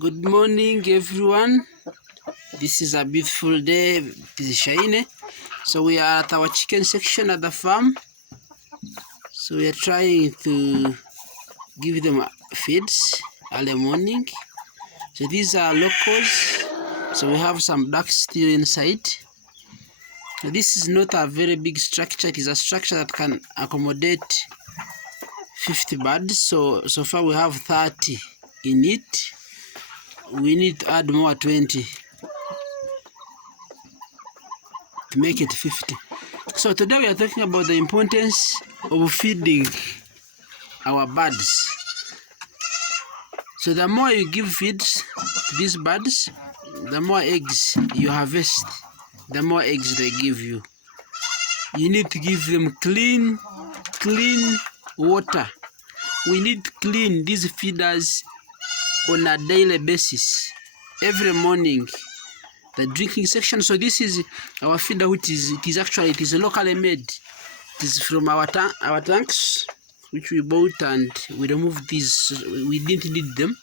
Good morning, everyone. This is a beautiful day. It is shiny. So we are at our chicken section at the farm. So we are trying to give them feeds early morning. So these are locals. So we have some ducks still inside. So this is not a very big structure. It is a structure that can accommodate 50 birds. So far we have 30 in it. We need to add more 20 to make it 50. So today we are talking about the importance of feeding our birds. So the more you give feeds to these birds, the more eggs you harvest, the more eggs they give you. You need to give them clean water. We need to clean these feeders on a daily basis. Every morning, the drinking section. So this is our feeder, which is it is locally made. It is from our tanks, which we bought, and we removed these. We didn't need them,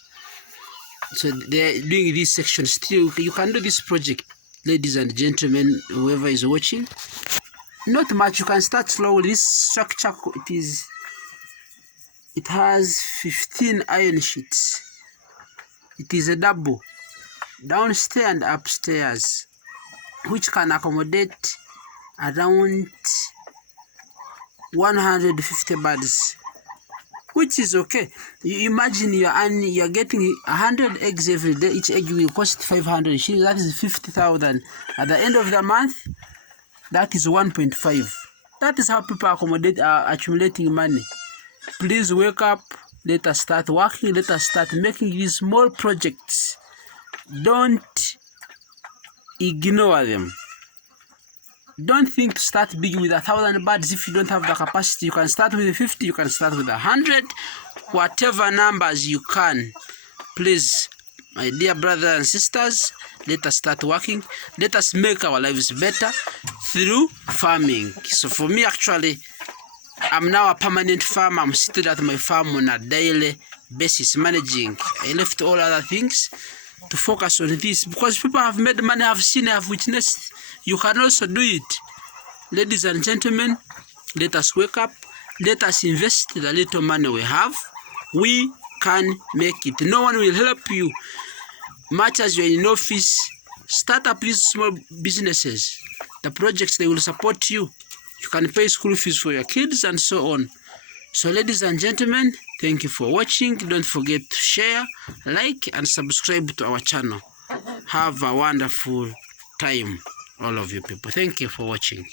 so they're doing this section. Still, you can do this project, ladies and gentlemen, whoever is watching. Not much. You can start slowly. This structure, it has 15 iron sheets. It is a double, downstairs and upstairs, which can accommodate around 150 birds, which is okay. You imagine you're getting 100 eggs every day. Each egg will cost 500 shillings. That is 50,000. At the end of the month, that is 1.5. That is how people are accumulating money. Please wake up. Let us start working. Let us start making these small projects. Don't ignore them. Don't think to start big with 1,000 birds if you don't have the capacity. You can start with 50, you can start with 100, whatever numbers you can. Please, my dear brothers and sisters, let us start working. Let us make our lives better through farming. So for me, actually, I'm now a permanent farmer. I'm sitting at my farm on a daily basis, managing. I left all other things to focus on this because people have made money, have seen, have witnessed. You can also do it. Ladies and gentlemen, let us wake up. Let us invest the little money we have. We can make it. No one will help you. Much as you're in office, start up these small businesses. The projects, they will support you. You can pay school fees for your kids and so on. So ladies and gentlemen, thank you for watching. Don't forget to share, like, and subscribe to our channel. Have a wonderful time, all of you people. Thank you for watching.